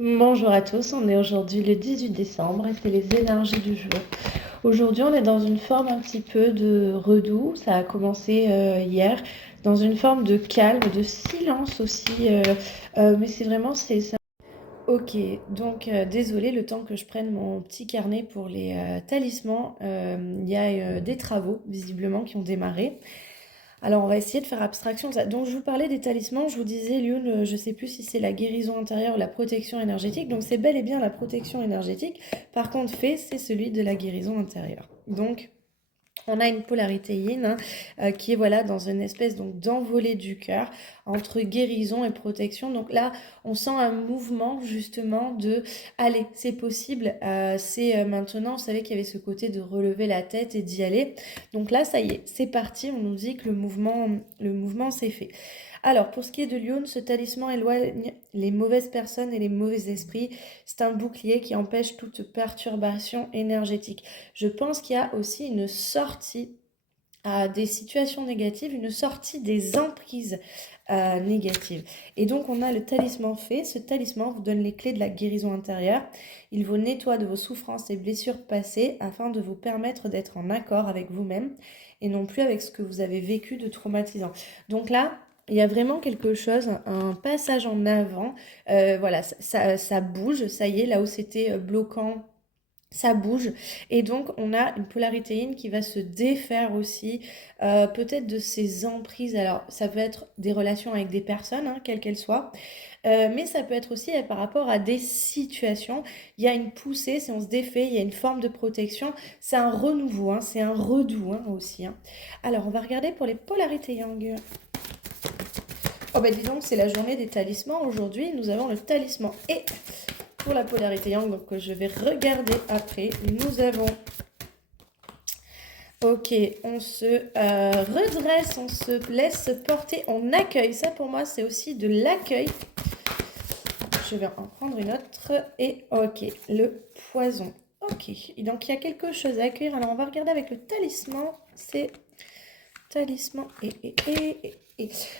Bonjour à tous, on est aujourd'hui le 18 décembre et c'est les énergies du jour. Aujourd'hui, on est dans une forme un petit peu de redoux, ça a commencé hier, dans une forme de calme, de silence aussi, mais c'est vraiment, Ok, donc désolé, le temps que je prenne mon petit carnet pour les talismans, il y a des travaux visiblement qui ont démarré. Alors, on va essayer de faire abstraction de ça. Donc, je vous parlais des talismans. Je vous disais, Lune, je ne sais plus si c'est la guérison intérieure ou la protection énergétique. Donc, c'est bel et bien la protection énergétique. Par contre, fait, c'est celui de la guérison intérieure. Donc, on a une polarité yin qui est voilà dans une espèce donc d'envolée du cœur entre guérison et protection. Donc là, on sent un mouvement justement de allez, c'est possible, c'est maintenant. Vous savez qu'il y avait ce côté de relever la tête et d'y aller. Donc là, ça y est, c'est parti. On nous dit que le mouvement s'est fait. Alors, pour ce qui est de Lyon, ce talisman éloigne les mauvaises personnes et les mauvais esprits. C'est un bouclier qui empêche toute perturbation énergétique. Je pense qu'il y a aussi une sortie à des situations négatives, une sortie des emprises négatives. Et donc, on a le talisman fait. Ce talisman vous donne les clés de la guérison intérieure. Il vous nettoie de vos souffrances et blessures passées afin de vous permettre d'être en accord avec vous-même et non plus avec ce que vous avez vécu de traumatisant. Donc là, il y a vraiment quelque chose, un passage en avant. Voilà, ça bouge, ça y est, là où c'était bloquant, ça bouge. Et donc, on a une polarité yin qui va se défaire aussi, peut-être de ses emprises. Alors, ça peut être des relations avec des personnes, hein, quelles qu'elles soient, mais ça peut être aussi par rapport à des situations. Il y a une poussée, si on se défait, il y a une forme de protection. C'est un renouveau, hein, c'est un redout hein, aussi. Hein. Alors, on va regarder pour les polarités yang. Oh ben disons que c'est la journée des talismans. Aujourd'hui, nous avons le talisman et pour la polarité yang, donc je vais regarder après. Nous avons... Ok, on se redresse, on se laisse porter, on accueille. Ça pour moi, c'est aussi de l'accueil. Je vais en prendre une autre. Et ok, le poison. Ok, donc il y a quelque chose à accueillir. Alors on va regarder avec le talisman. C'est talisman et.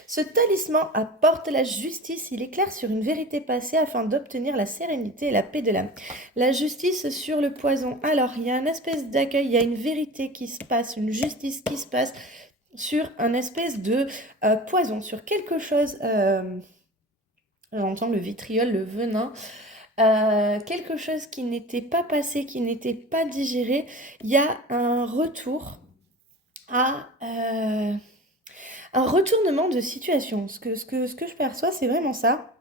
Ce talisman apporte la justice, il éclaire sur une vérité passée afin d'obtenir la sérénité et la paix de l'âme. La justice sur le poison. Alors, il y a une espèce d'accueil, il y a une vérité qui se passe, une justice qui se passe sur un espèce de poison, sur quelque chose, j'entends le vitriol, le venin, quelque chose qui n'était pas passé, qui n'était pas digéré. Il y a un retour à... un retournement de situation. Ce que je perçois, c'est vraiment ça.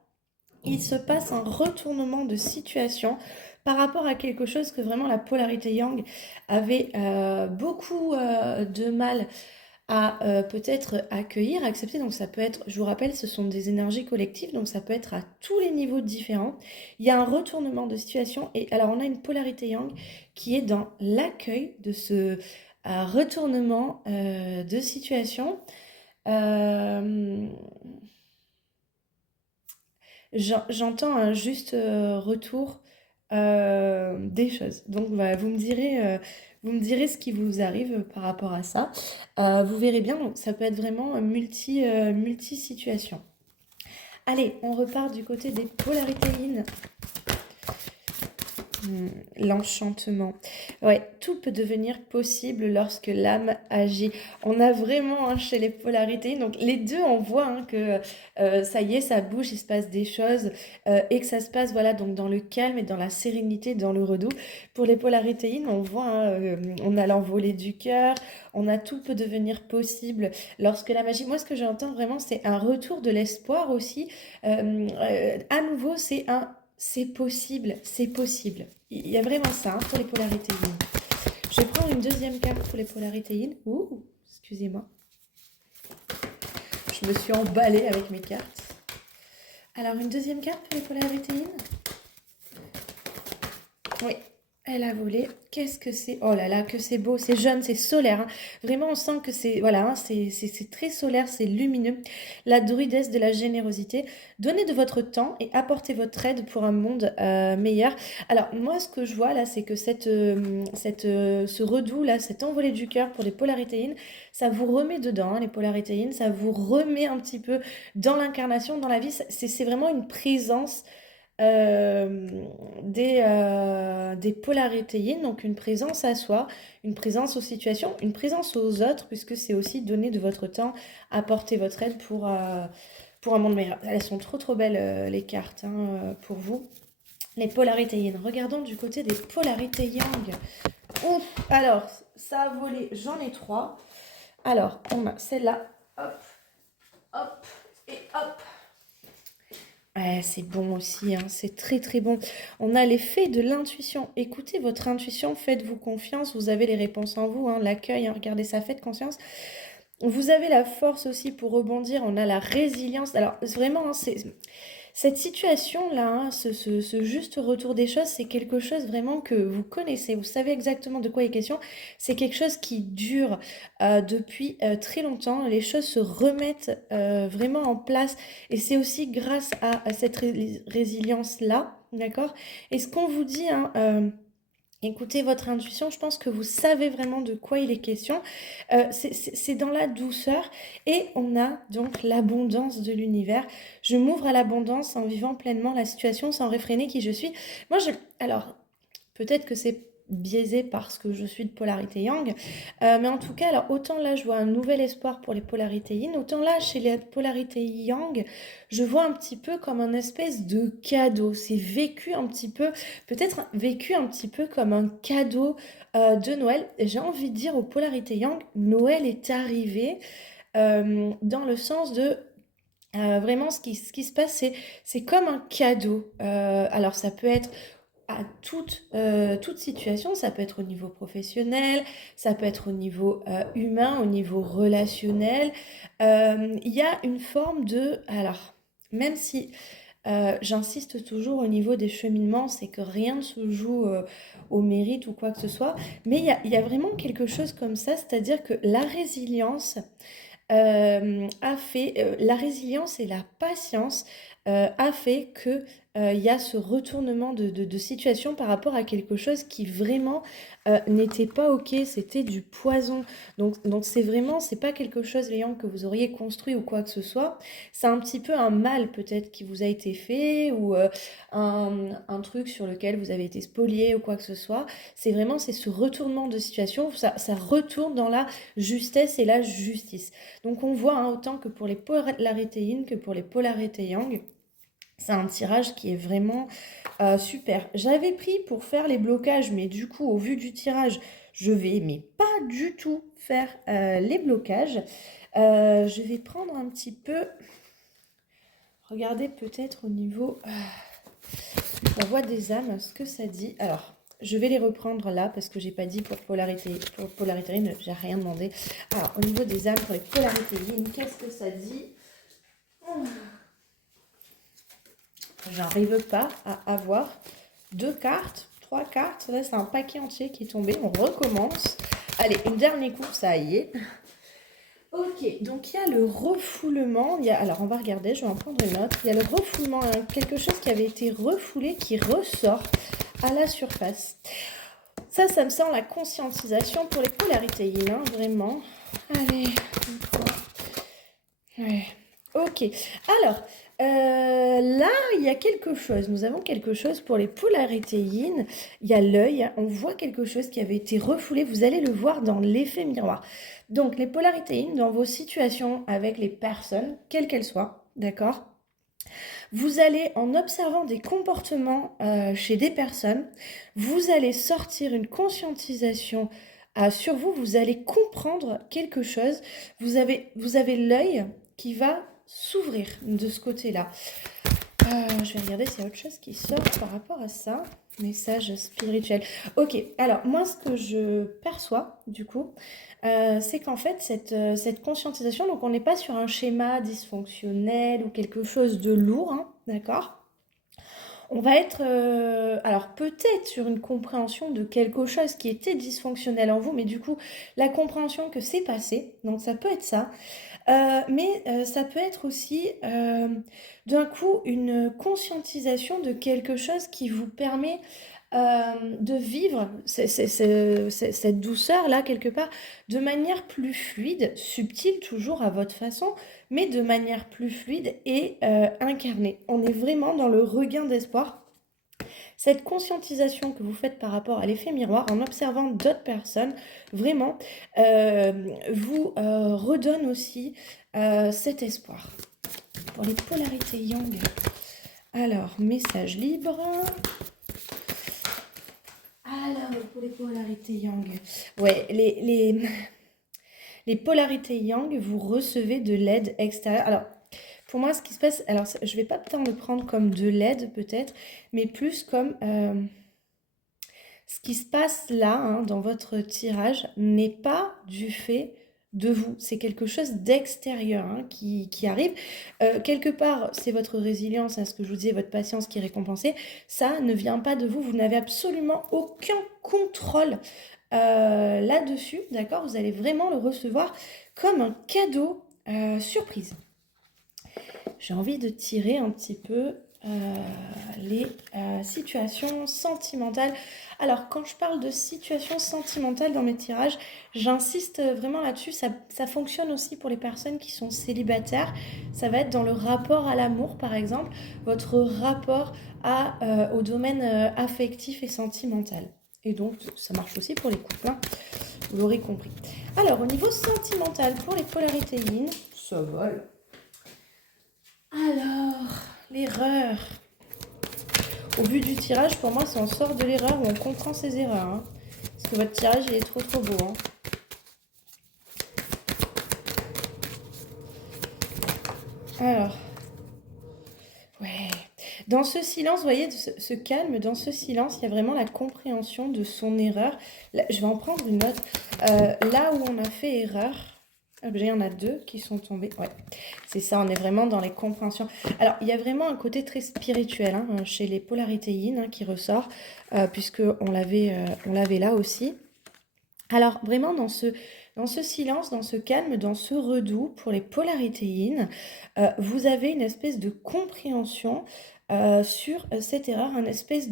Il se passe un retournement de situation par rapport à quelque chose que vraiment la polarité yang avait beaucoup de mal à peut-être accueillir, accepter. Donc ça peut être, je vous rappelle, ce sont des énergies collectives, donc ça peut être à tous les niveaux différents. Il y a un retournement de situation et alors on a une polarité yang qui est dans l'accueil de ce retournement de situation. Euh, J'entends un juste retour des choses. Donc voilà, vous me direz ce qui vous arrive par rapport à ça. Vous verrez bien, donc, ça peut être vraiment multi-situation. Allez, on repart du côté des polarités yin. L'enchantement. Ouais, tout peut devenir possible lorsque l'âme agit. On a vraiment hein, chez les polarités, donc les deux, on voit hein, que ça y est, ça bouge, il se passe des choses et que ça se passe voilà donc dans le calme et dans la sérénité, dans le redout. Pour les polarités yin, on voit, hein, on a l'envolée du cœur, on a tout peut devenir possible lorsque la magie. Moi, ce que j'entends vraiment, c'est un retour de l'espoir aussi. À nouveau, c'est possible, c'est possible. Il y a vraiment ça hein, pour les polarités yin. Je vais prendre une deuxième carte pour les polarités yin. Ouh, excusez-moi. Je me suis emballée avec mes cartes. Alors, une deuxième carte pour les polarités yin. Oui, elle a volé. Qu'est-ce que c'est? Oh là là, que c'est beau, c'est jeune, c'est solaire. Hein. Vraiment, on sent que c'est voilà, hein, c'est très solaire, c'est lumineux. La druidesse de la générosité. Donnez de votre temps et apportez votre aide pour un monde meilleur. Alors, moi, ce que je vois là, c'est que ce redout là, cette envolée du cœur pour les polarités yin, ça vous remet dedans, hein, les polarités yin, ça vous remet un petit peu dans l'incarnation, dans la vie. C'est vraiment une présence euh, des polarités yin, donc une présence à soi, une présence aux situations, une présence aux autres, puisque c'est aussi donner de votre temps, apporter votre aide pour un monde meilleur. Elles sont trop trop belles les cartes pour vous. Les polarités yin. Regardons du côté des polarités yang. Ouf, alors, ça a volé, j'en ai trois. Alors, on a celle-là. Hop, hop et hop. Ouais, c'est bon aussi, hein, c'est très très bon. On a l'effet de l'intuition. Écoutez votre intuition, faites-vous confiance, vous avez les réponses en vous, hein, l'accueil, hein, regardez ça, faites confiance. Vous avez la force aussi pour rebondir, on a la résilience. Alors vraiment, hein, cette situation-là, hein, ce juste retour des choses, c'est quelque chose vraiment que vous connaissez, vous savez exactement de quoi il est question. C'est quelque chose qui dure depuis très longtemps. Les choses se remettent vraiment en place et c'est aussi grâce à cette résilience-là, d'accord? Et ce qu'on vous dit, hein, écoutez votre intuition, je pense que vous savez vraiment de quoi il est question. C'est dans la douceur et on a donc l'abondance de l'univers. Je m'ouvre à l'abondance en vivant pleinement la situation sans réfréner qui je suis. Alors, peut-être que c'est biaisé parce que je suis de polarité yang, mais en tout cas, alors autant là je vois un nouvel espoir pour les polarités yin, autant là chez les polarités yang, je vois un petit peu comme un espèce de cadeau. C'est vécu un petit peu, peut-être vécu un petit peu comme un cadeau de Noël. J'ai envie de dire aux polarités yang, Noël est arrivé dans le sens de vraiment ce qui se passe, c'est comme un cadeau. Alors ça peut être à toute situation, ça peut être au niveau professionnel, ça peut être au niveau humain, au niveau relationnel. Il y a une forme de... Alors, même si j'insiste toujours au niveau des cheminements, c'est que rien ne se joue au mérite ou quoi que ce soit, mais il y a vraiment quelque chose comme ça, c'est-à-dire que la résilience a fait, la résilience et la patience a fait que il y a ce retournement de situation par rapport à quelque chose qui vraiment n'était pas ok, c'était du poison. Donc c'est vraiment, c'est pas quelque chose, Léon, que vous auriez construit ou quoi que ce soit. C'est un petit peu un mal peut-être qui vous a été fait ou un truc sur lequel vous avez été spolié ou quoi que ce soit. C'est vraiment, c'est ce retournement de situation, ça retourne dans la justesse et la justice. Donc on voit hein, autant que pour les polarités yin que pour les polarités yang. C'est un tirage qui est vraiment super. J'avais pris pour faire les blocages, mais du coup, au vu du tirage, je vais mais pas du tout faire les blocages. Je vais prendre un petit peu... Regardez peut-être au niveau la voix des âmes, ce que ça dit. Alors, je vais les reprendre là parce que j'ai pas dit pour polarité yin, j'ai rien demandé. Alors, au niveau des âmes, pour les polarités yin, qu'est-ce que ça dit? J'arrive pas à avoir 2 cartes, 3 cartes. Là, c'est un paquet entier qui est tombé. On recommence. Allez, une dernière coup, ça y est. Ok, donc il y a le refoulement. Alors, on va regarder, je vais en prendre une autre. Il y a le refoulement, hein, quelque chose qui avait été refoulé qui ressort à la surface. Ça me sent la conscientisation pour les polarités yin, hein, vraiment. Allez, une fois. Ouais. Ok, alors, là, il y a quelque chose. Nous avons quelque chose pour les polarités yin. Il y a l'œil, on voit quelque chose qui avait été refoulé. Vous allez le voir dans l'effet miroir. Donc, les polarités yin, dans vos situations avec les personnes, quelles qu'elles soient, d'accord? Vous allez, en observant des comportements chez des personnes, vous allez sortir une conscientisation sur vous. Vous allez comprendre quelque chose. Vous avez l'œil qui va s'ouvrir de ce côté-là. Je vais regarder s'il y a autre chose qui sort par rapport à ça. Message spirituel. Ok, alors moi ce que je perçois du coup, c'est qu'en fait cette conscientisation, donc on n'est pas sur un schéma dysfonctionnel ou quelque chose de lourd, hein, d'accord? On va être, alors peut-être sur une compréhension de quelque chose qui était dysfonctionnel en vous, mais du coup la compréhension que c'est passé, donc ça peut être ça. Mais ça peut être aussi d'un coup une conscientisation de quelque chose qui vous permet de vivre cette douceur-là, quelque part, de manière plus fluide, subtile toujours à votre façon, mais de manière plus fluide et incarnée. On est vraiment dans le regain d'espoir. Cette conscientisation que vous faites par rapport à l'effet miroir en observant d'autres personnes, vraiment, vous redonne aussi cet espoir. Pour les polarités yang, alors, message libre. Alors, pour les polarités yang, ouais, les polarités yang, vous recevez de l'aide extérieure. Alors, pour moi, ce qui se passe, alors je vais pas tant le prendre comme de l'aide peut-être, mais plus comme ce qui se passe là, hein, dans votre tirage, n'est pas du fait de vous. C'est quelque chose d'extérieur, hein, qui arrive. Quelque part, c'est votre résilience, hein, ce que je vous disais, votre patience qui est récompensée. Ça ne vient pas de vous. Vous n'avez absolument aucun contrôle là-dessus, d'accord? Vous allez vraiment le recevoir comme un cadeau surprise. J'ai envie de tirer un petit peu les situations sentimentales. Alors, quand je parle de situations sentimentales dans mes tirages, j'insiste vraiment là-dessus. Ça fonctionne aussi pour les personnes qui sont célibataires. Ça va être dans le rapport à l'amour, par exemple, votre rapport au domaine affectif et sentimental. Et donc, ça marche aussi pour les couples, hein, vous l'aurez compris. Alors, au niveau sentimental, pour les polarités yin, ça vole. Alors, l'erreur. Au vu du tirage, pour moi, c'est on sort de l'erreur ou on comprend ses erreurs. Hein. Parce que votre tirage, il est trop beau. Hein. Alors, ouais. Dans ce silence, vous voyez, ce calme, dans ce silence, il y a vraiment la compréhension de son erreur. Là, je vais en prendre une autre. Là où on a fait erreur, il y en a 2 qui sont tombés. Ouais, c'est ça, on est vraiment dans les compréhensions. Alors, il y a vraiment un côté très spirituel hein, chez les polarités yin hein, qui ressort, puisqu'on l'avait là aussi. Alors, vraiment, dans ce silence, dans ce calme, dans ce redoux, pour les polarités yin, vous avez une espèce de compréhension sur cette erreur, une espèce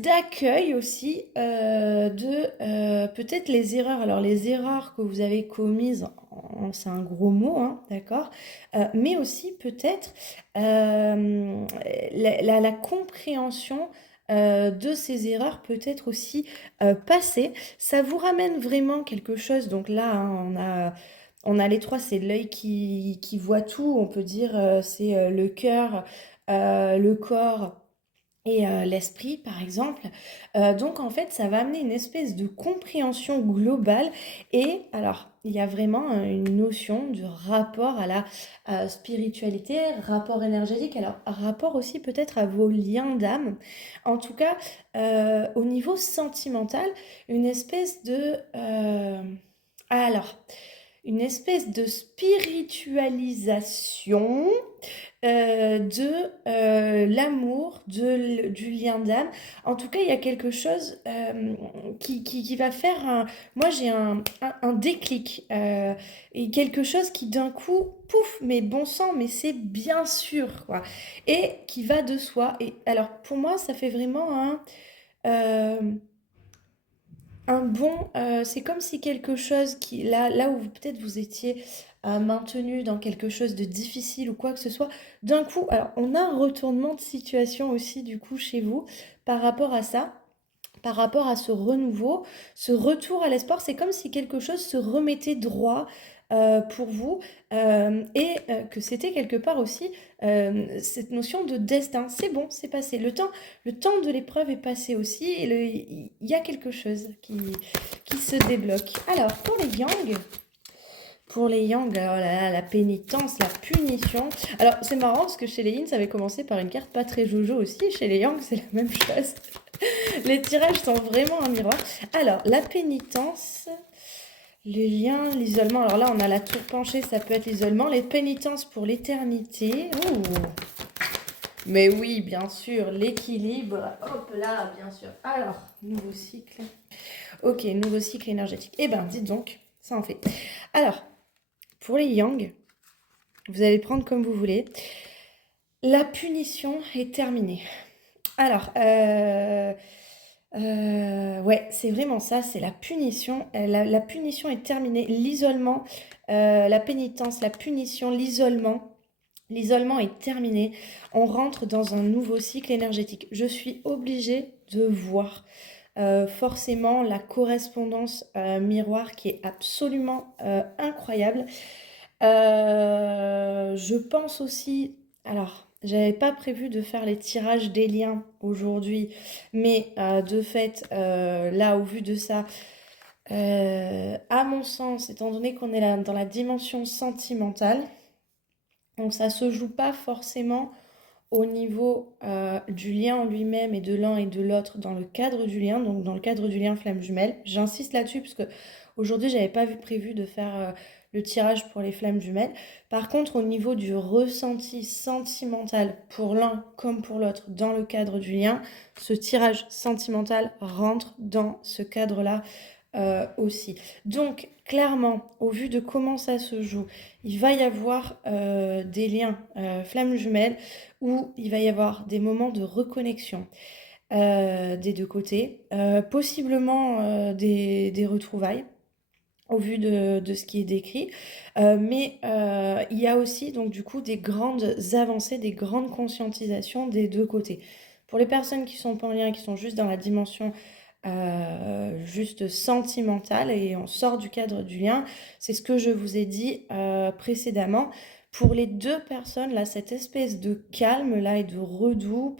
d'accueil aussi de peut-être les erreurs. Alors, les erreurs que vous avez commises, c'est un gros mot, hein, d'accord, mais aussi peut-être la compréhension de ces erreurs peut-être aussi passées. Ça vous ramène vraiment quelque chose. Donc là, hein, on a les 3, c'est l'œil qui voit tout. On peut dire c'est le cœur, le corps et l'esprit, par exemple. Donc en fait, ça va amener une espèce de compréhension globale et alors, il y a vraiment une notion de rapport à la spiritualité, rapport énergétique, alors rapport aussi peut-être à vos liens d'âme. En tout cas, au niveau sentimental, une espèce de... alors, une espèce de spiritualisation de l'amour, du lien d'âme. En tout cas, il y a quelque chose qui va faire moi, j'ai un déclic et quelque chose qui d'un coup, pouf, mais bon sang, mais c'est bien sûr, quoi. Et qui va de soi. Et alors, pour moi, ça fait vraiment euh, c'est comme si quelque chose là où peut-être vous étiez maintenu dans quelque chose de difficile ou quoi que ce soit, d'un coup, alors on a un retournement de situation aussi du coup chez vous par rapport à ça. Par rapport à ce renouveau, ce retour à l'espoir, c'est comme si quelque chose se remettait droit pour vous et que c'était quelque part aussi cette notion de destin. C'est bon, c'est passé. Le temps de l'épreuve est passé aussi et il y a quelque chose qui se débloque. Alors, pour les yang, oh là là, la pénitence, la punition. Alors, c'est marrant parce que chez les yin, ça avait commencé par une carte pas très jojo aussi. Chez les yang, c'est la même chose. Les tirages sont vraiment un miroir. Alors, la pénitence, le lien, l'isolement. Alors là, on a la tour penchée, ça peut être l'isolement. Les pénitences pour l'éternité. Oh. Mais oui, bien sûr, l'équilibre. Hop là, bien sûr. Alors, nouveau cycle. Ok, nouveau cycle énergétique. Eh ben, dites donc, ça en fait. Alors, pour les yang, vous allez le prendre comme vous voulez. La punition est terminée. Alors, ouais, c'est vraiment ça, c'est la punition. La punition est terminée. L'isolement, la pénitence, la punition, l'isolement. L'isolement est terminé. On rentre dans un nouveau cycle énergétique. Je suis obligée de voir forcément la correspondance miroir qui est absolument incroyable. Je pense aussi, alors, j'avais pas prévu de faire les tirages des liens aujourd'hui, mais de fait, là, au vu de ça, à mon sens, étant donné qu'on est là dans la dimension sentimentale, donc ça se joue pas forcément au niveau du lien en lui-même et de l'un et de l'autre dans le cadre du lien, donc dans le cadre du lien flamme jumelle. J'insiste là-dessus parce que aujourd'hui, j'avais pas prévu de faire le tirage pour les flammes jumelles. Par contre, au niveau du ressenti sentimental pour l'un comme pour l'autre dans le cadre du lien, ce tirage sentimental rentre dans ce cadre-là aussi. Donc, clairement, au vu de comment ça se joue, il va y avoir des liens flammes jumelles où il va y avoir des moments de reconnexion des deux côtés, possiblement des retrouvailles au vu de ce qui est décrit, mais il y a aussi donc du coup des grandes avancées, des grandes conscientisations des deux côtés. Pour les personnes qui sont pas en lien, qui sont juste dans la dimension juste sentimentale et on sort du cadre du lien, c'est ce que je vous ai dit précédemment. Pour les deux personnes, là, cette espèce de calme là et de redoux,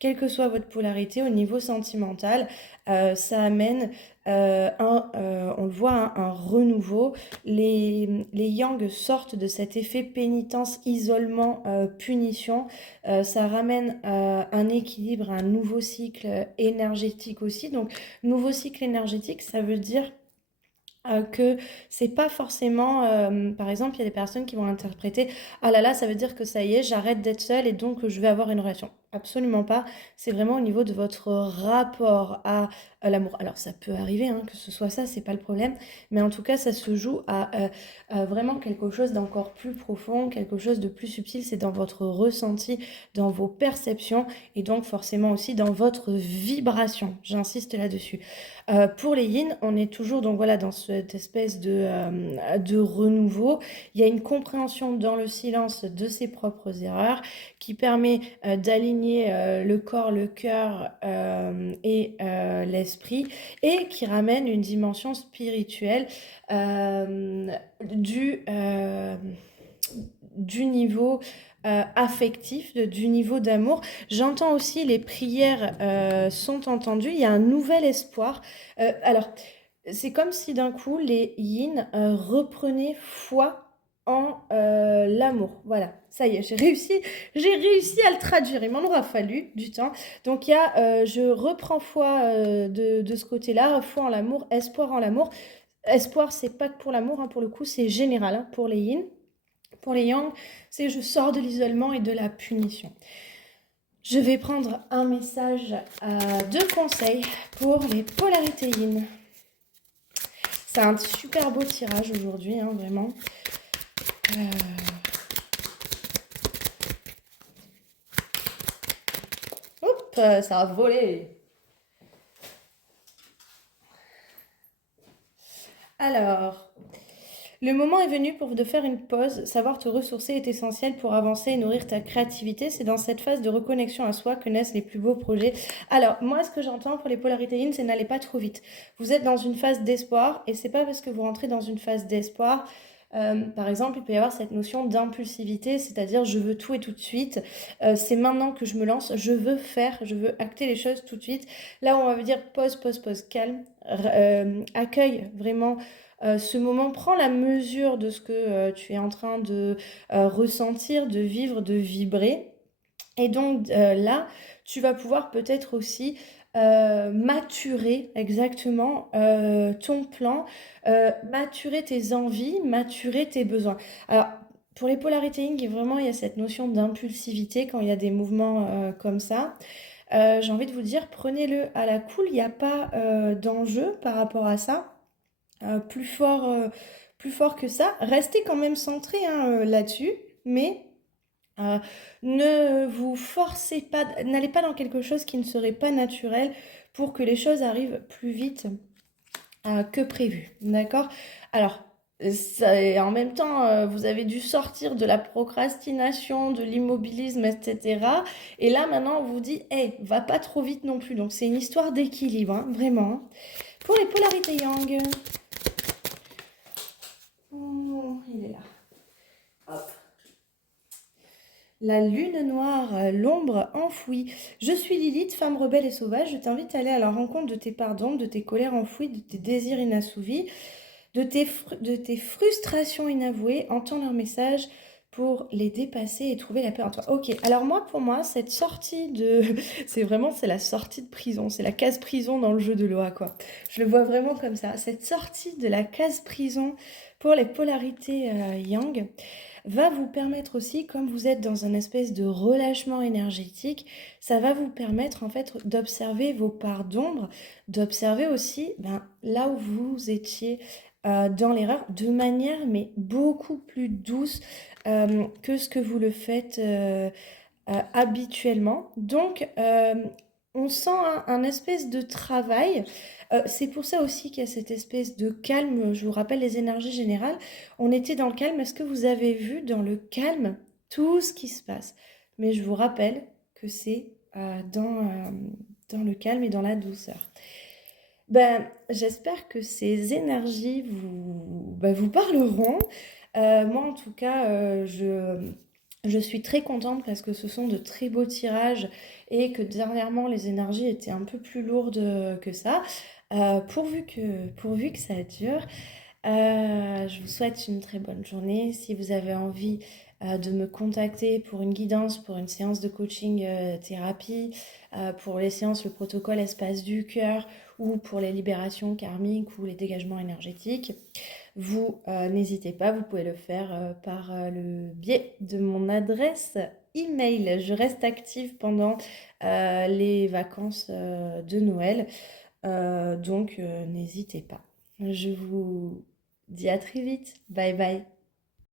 quelle que soit votre polarité au niveau sentimental, ça amène on le voit, hein, un renouveau. Les yang sortent de cet effet pénitence, isolement, punition. Ça ramène un équilibre, un nouveau cycle énergétique aussi. Donc, nouveau cycle énergétique, ça veut dire que c'est pas forcément, par exemple, il y a des personnes qui vont interpréter, ah là là, ça veut dire que ça y est, j'arrête d'être seule et donc je vais avoir une relation. Absolument pas. C'est vraiment au niveau de votre rapport à l'amour. Alors ça peut arriver hein, que ce soit ça, c'est pas le problème, mais en tout cas ça se joue à vraiment quelque chose d'encore plus profond, quelque chose de plus subtil. C'est dans votre ressenti, dans vos perceptions et donc forcément aussi dans votre vibration. J'insiste là-dessus. Pour les yin, on est toujours donc voilà dans cette espèce de renouveau. Il y a une compréhension dans le silence de ses propres erreurs qui permet d'aligner le corps, le cœur et l'esprit et qui ramène une dimension spirituelle euh, du, euh, du niveau affectif, du niveau d'amour. J'entends aussi les prières sont entendues. Il y a un nouvel espoir. Alors, c'est comme si d'un coup les yin reprenaient foi en l'amour. Voilà, ça y est, j'ai réussi à le traduire. Il m'en aura fallu du temps. Donc il y a, je reprends foi de ce côté-là, foi en l'amour, espoir en l'amour. Espoir, c'est pas que pour l'amour, hein, pour le coup, c'est général hein, pour les yin. Pour les yang, c'est je sors de l'isolement et de la punition. Je vais prendre un message de conseil pour les polarités yin. C'est un super beau tirage aujourd'hui, hein, vraiment. Hop, ça a volé. Alors, le moment est venu pour de faire une pause. Savoir te ressourcer est essentiel pour avancer et nourrir ta créativité. C'est dans cette phase de reconnexion à soi que naissent les plus beaux projets. Alors, moi, ce que j'entends pour les polarités yin, c'est n'allez pas trop vite. Vous êtes dans une phase d'espoir et c'est pas parce que vous rentrez dans une phase d'espoir. Par exemple, il peut y avoir cette notion d'impulsivité, c'est-à-dire je veux tout et tout de suite. C'est maintenant que je me lance, je veux faire, je veux acter les choses tout de suite. Là où on va dire pause, pause, pause, calme, accueille vraiment ce moment, prend la mesure de ce que tu es en train de ressentir, de vivre, de vibrer. Et donc là, tu vas pouvoir peut-être aussi maturer exactement ton plan, maturer tes envies, maturer tes besoins. Alors, pour les polarités yin, vraiment, il y a cette notion d'impulsivité quand il y a des mouvements comme ça. J'ai envie de vous dire, prenez-le à la cool, il n'y a pas d'enjeu par rapport à ça. Plus fort que ça. Restez quand même centré hein, là-dessus, mais Euh, ne vous forcez pas, n'allez pas dans quelque chose qui ne serait pas naturel pour que les choses arrivent plus vite que prévu. D'accord? Alors, en même temps, vous avez dû sortir de la procrastination, de l'immobilisme, etc. Et là, maintenant, on vous dit, hey, va pas trop vite non plus. Donc, c'est une histoire d'équilibre, hein, vraiment, hein. Pour les polarités yang, oh, il est là. Hop. La lune noire, l'ombre enfouie. Je suis Lilith, femme rebelle et sauvage. Je t'invite à aller à la rencontre de tes pardons, de tes colères enfouies, de tes désirs inassouvis, de tes frustrations inavouées. Entends leur message pour les dépasser et trouver la paix en toi. Ok, alors moi, pour moi, cette sortie de... c'est la sortie de prison. C'est la case prison dans le jeu de loi, quoi. Je le vois vraiment comme ça. Cette sortie de la case prison pour les polarités yang va vous permettre aussi, comme vous êtes dans un espèce de relâchement énergétique, ça va vous permettre en fait d'observer vos parts d'ombre, d'observer aussi là où vous étiez dans l'erreur de manière mais beaucoup plus douce que ce que vous le faites habituellement. Donc, on sent un espèce de travail. C'est pour ça aussi qu'il y a cette espèce de calme. Je vous rappelle les énergies générales. On était dans le calme. Est-ce que vous avez vu dans le calme tout ce qui se passe? Mais je vous rappelle que c'est dans le calme et dans la douceur. J'espère que ces énergies vous parleront. Moi, en tout cas, je suis très contente parce que ce sont de très beaux tirages et que dernièrement, les énergies étaient un peu plus lourdes que ça. Pourvu que ça dure. Je vous souhaite une très bonne journée. Si vous avez envie de me contacter pour une guidance, pour une séance de coaching thérapie, pour les séances, le protocole espace du cœur ou pour les libérations karmiques ou les dégagements énergétiques, vous n'hésitez pas, vous pouvez le faire par le biais de mon adresse email. Je reste active pendant les vacances de Noël, donc n'hésitez pas. Je vous dis à très vite. Bye bye.